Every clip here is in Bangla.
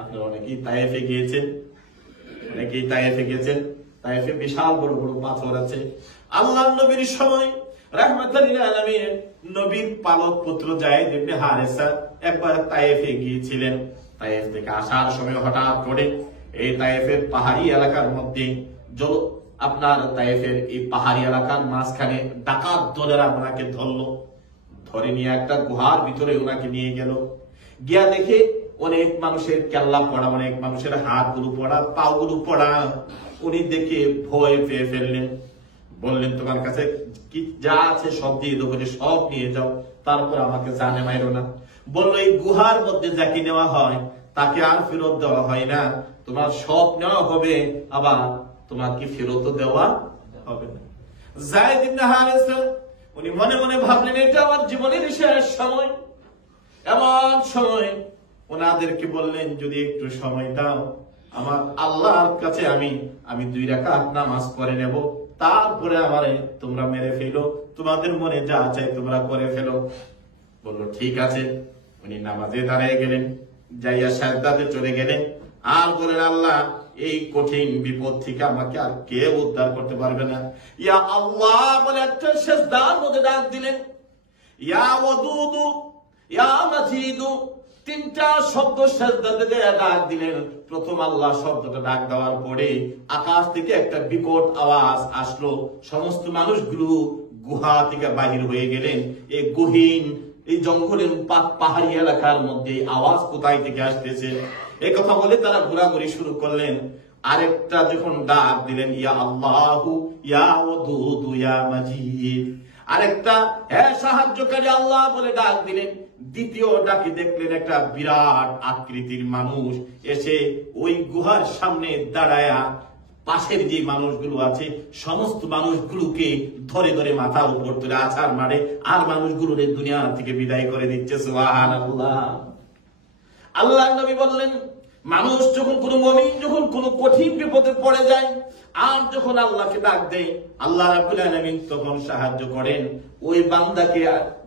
আপনারা অনেকেই তায়েফে গিয়েছেন, তায়েফে বিশাল বড় বড় পাথর আছে। আল্লাহর নবীর সময় রাহমাতাল লিল আলামিন নবীর পালক পুত্র যায়েদ ইবনে হারেসা একবার তায়েফে গিয়েছিলেন। তায়েফ থেকে আসার সময় হঠাৎ করে এই তায়েফের পাহাড়ি এলাকার মধ্যে আপনার তায়েফের এই পাহাড়ি এলাকার মাঝখানে ডাকাত দলেরা ওনাকে ধরলো, ধরে নিয়ে একটা গুহার ভিতরে ওনাকে নিয়ে গেল। গিয়া দেখে অনেক মানুষের কেল্লা পড়া, অনেক মানুষের হাত গুলো পড়া, পা গুলো পড়া। উনি দেখে ভয় পেয়ে ফেললেন, বললেন তোমার কাছে কি যা আছে সব দিয়ে দেবো, সব নিয়ে যাও, তারপর আমাকে জানে মাইরো না। বললো এই গুহার মধ্যে যাকে নেওয়া হয় তাকে আর ফেরত দেওয়া হয় না, তোমার সব নেওয়া হবে, আবার তোমাকে ফেরত দেওয়া হবে না। যায়েদ ইবনে হারেসা উনি মনে মনে ভাবলেন এটা আমার জীবনের শেষ সময়। এমন সময় ওনাদেরকে বললেন যদি একটু সময় দাও, আমার আল্লাহর কাছে আমি 2 রাকাত নামাজ পড়ে নেব, তারপরে আমারে তোমরা মেরে ফেলো, তোমাদের মনে যা চাই তোমরা করে ফেলো। বললো ঠিক আছে। উনি নামাজে দাঁড়িয়ে গেলেন, যাইয়া সাজদাতে চলে গেলেন, আর বলেন আল্লাহ এই কঠিন বিপদ থেকে আমাকে আর কেউ উদ্ধার করতে পারবে না। ইয়া আল্লাহ বলে একটা সিজদার মধ্যে ডাক দিলেন, ইয়া ওয়াদুদু ইয়া মাজিদু, 3টা শব্দ সিজদাতে দেয়া ডাক দিলেন। প্রথম আল্লাহ শব্দটা ডাক দেওয়ার পরে আকাশ থেকে একটা বিকট আওয়াজ আসলো, সমস্ত মানুষগুলো গুহা থেকে বাহির হয়ে গেলেন। এই গহীন এই জঙ্গলের পাহাড়ি এলাকার মধ্যে আওয়াজ কোথায় থেকে আসতেছে এই কথা বলে তারা ঘোরাঘুরি শুরু করলেন। আরেকটা যখন ডাক দিলেন ইয়া আল্লাহু ইয়া ওয়াদুদু ইয়া মাজিদ, আরেকটা হ্যাঁ সাহায্যকারী আল্লাহ বলে ডাক দিলেন। দ্বিতীয় ডাকে দেখলেন একটা বিরাট আকৃতির মানুষ এসে ওই গুহার সামনে দাঁড়ায়া পাশের যে মানুষগুলো আছে সমস্ত মানুষগুলোকে ধরে ধরে মাথার উপর তুলে আছাড় মারে, আর মানুষগুলো দুনিয়া থেকে বিদায় করে দিচ্ছে। সুবহানাল্লাহ। আল্লাহর নবী বললেন মানুষ যখন কোন মুমিন যখন কোন কঠিন বিপদে পড়ে যায় আর যখন আল্লাহকে ডাক দেয়, আল্লাহ রাব্বুল আলামিন তখন সাহায্য করেন। ওই বান্দাকে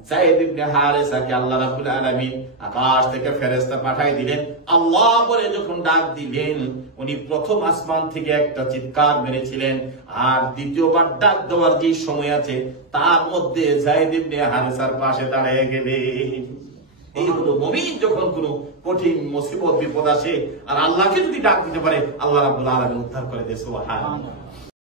যায়েদ ইবনে হারেসাকে আল্লাহ রাব্বুল আলামিন আকাশ থেকে ফেরেশতা পাঠিয়ে দিলেন। আল্লাহ বলে যখন ডাক দিলেন উনি প্রথম আসমান থেকে একটা চিৎকার মেরেছিলেন, আর দ্বিতীয়বার ডাক দেওয়ার যে সময় আছে তার মধ্যে যায়েদ ইবনে হারেসার পাশে দাঁড়িয়ে গেলেন। এই হলো মুমিন যখন কোন কঠিন মুসিবত বিপদ আসে আর আল্লাহকে যদি ডাক দিতে পারে আল্লাহ রাব্বুল আলামিন উদ্ধার করে দেয়। সুবহানাল্লাহ।